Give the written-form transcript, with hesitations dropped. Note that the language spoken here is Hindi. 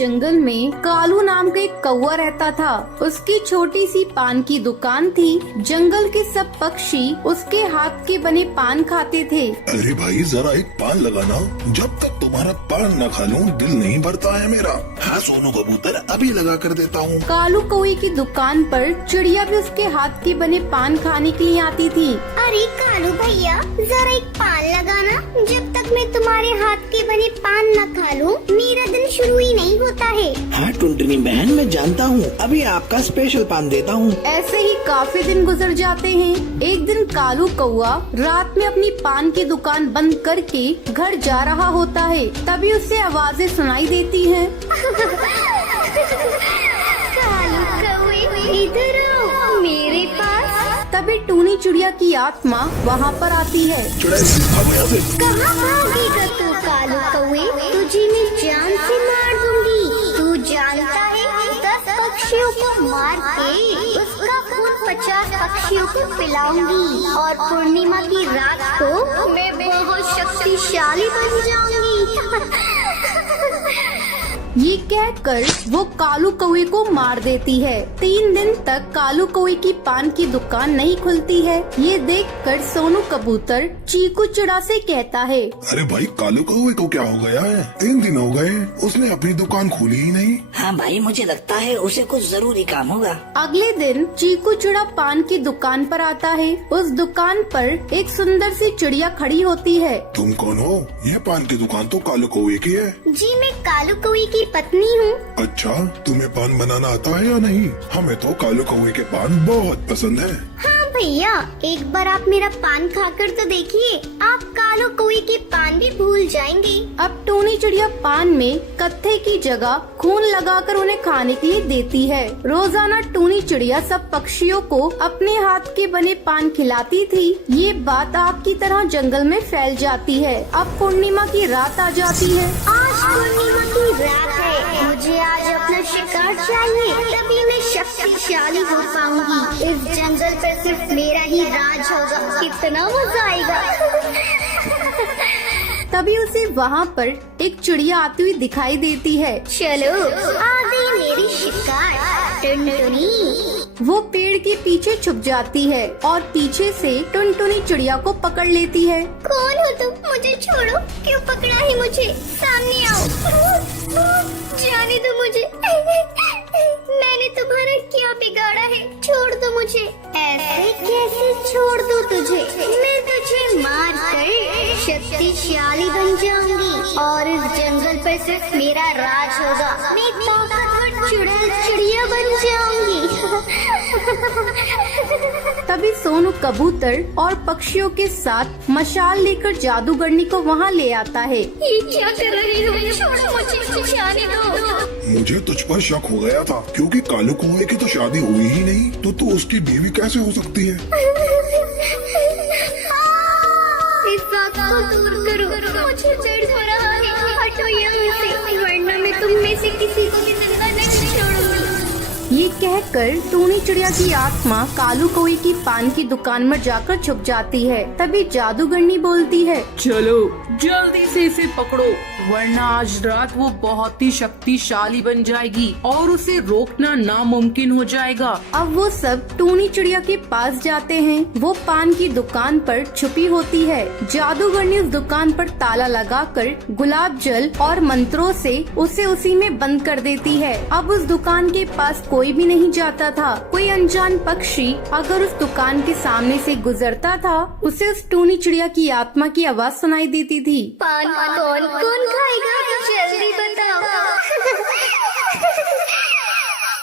जंगल में कालू नाम का एक कौवा रहता था। उसकी छोटी सी पान की दुकान थी। जंगल के सब पक्षी उसके हाथ के बने पान खाते थे। अरे भाई जरा एक पान लगाना, जब तक तुम्हारा पान न खा लूं दिल नहीं भरता है मेरा। हाँ सोनू कबूतर, अभी लगा कर देता हूँ। कालू कौवे की दुकान पर चिड़िया भी उसके हाथ के बने पान खाने के लिए आती थी। अरे कालू भैया जरा एक पान लगाना, जब तक मैं तुम्हारे हाथ के बने पान न खा लूं मेरा दिन शुरू ही नहीं होता है। हाँ टुनटुनी बहन, मैं जानता हूँ, अभी आपका स्पेशल पान देता हूँ। ऐसे ही काफी दिन गुजर जाते हैं। एक दिन कालू कौवा रात में अपनी पान की दुकान बंद करके घर जा रहा होता है। तभी उसे आवाजें सुनाई देती हैं। कालू कौवे इधर आओ मेरे पास। तभी टूनी चिड़िया की आत्मा वहाँ पर आती है। कहाँ भागेगा तू कालू कौवे, तुझे मैं जान से मार दूंगी। तू जानता है 10 पक्षियों को मार के उसका खून 50 पक्षियों को पिलाऊंगी और पूर्णिमा की रात को मैं बहुत शक्तिशाली बन जाऊंगी। ये कहकर वो कालू कौवे को मार देती है। 3 दिन तक कालू कौवे की पान की दुकान नहीं खुलती है। ये देखकर सोनू कबूतर चीकू चिड़ा से कहता है, अरे भाई कालू कौवे को क्या हो गया है? 3 दिन हो गए उसने अपनी दुकान खोली ही नहीं। हाँ भाई, मुझे लगता है उसे कुछ जरूरी काम होगा। अगले दिन चीकू चिड़ा पान की दुकान पर आता है। उस दुकान पर एक सुंदर सी चिड़िया खड़ी होती है। तुम कौन हो? यह पान की दुकान तो कालू कौवे की है। जी मैं कालू कौवे की पत्नी हूँ। अच्छा, तुम्हें पान बनाना आता है या नहीं? हमें तो कालू कौवे के पान बहुत पसंद है। हाँ भैया, एक बार आप मेरा पान खाकर तो देखिए, आप कालू कौवे के पान भी भूल जाएंगे। अब टूनी चिड़िया पान में कत्थे की जगह खून लगाकर उन्हें खाने के लिए देती है। रोजाना टूनी चिड़िया सब पक्षियों को अपने हाथ के बने पान खिलाती थी। ये बात आग की तरह जंगल में फैल जाती है। अब पूर्णिमा की रात आ जाती है। आज पूर्णिमा की रात है, मुझे आज अपना शिकार चाहिए, तभी मैं शक्तिशाली हो पाऊंगी। इस जंगल पर सिर्फ मेरा ही राज होगा, कितना मजा आएगा। तभी उसे वहाँ पर एक चिड़िया आती हुई दिखाई देती है। चलो आ गई मेरी शिकार टुनटुनी। वो पेड़ के पीछे छुप जाती है और पीछे से टुनटुनी चिड़िया को पकड़ लेती है। कौन हो तुम? मुझे छोड़ो, क्यों पकड़ा है मुझे? सामने आओ, जाने दो मुझे। मैंने तुम्हारा क्या बिगाड़ा है? छोड़ दो मुझे। ऐसे कैसे छोड़ दो तुझे? मैं तुझे मार कर शक्तिशाली बन जाऊंगी और इस जंगल पर सिर्फ मेरा राज होगा। मैं ताकतवर चुड़ैल चिड़िया बन जाऊंगी। तभी सोनू कबूतर और पक्षियों के साथ मशाल लेकर जादूगरनी को वहाँ ले आता है। ये क्या कर रही हो? छोड़ो मुझे, जाने दो। मुझे तुझ पर शक हो गया था, क्योंकि कालू कौवे की तो शादी हुई ही नहीं, तो तू उसकी बीवी कैसे हो सकती है? इस बात को दूर करो, मुझे दर्द हो रहा है। हटो यहाँ से, वरना मैं तुम में से किसी को भी जिंदा नहीं छोड़ूंगी। ये कहकर टूनी चिड़िया की आत्मा कालू कौवे की पान की दुकान में जाकर छुप जाती है। तभी जादूगरनी बोलती है, चलो जल्दी से इसे पकड़ो, वरना आज रात वो बहुत ही शक्तिशाली बन जाएगी और उसे रोकना नामुमकिन हो जाएगा। अब वो सब टूनी चिड़िया के पास जाते हैं। वो पान की दुकान पर छुपी होती है। जादूगरनी उस दुकान पर ताला लगाकर गुलाब जल और मंत्रों से उसे उसी में बंद कर देती है। अब उस दुकान के पास कोई भी नहीं जाता था। कोई अनजान पक्षी अगर उस दुकान के सामने से गुजरता था, उसे उस टूनी चिड़िया की आत्मा की आवाज सुनाई देती थी। पान कौन कौन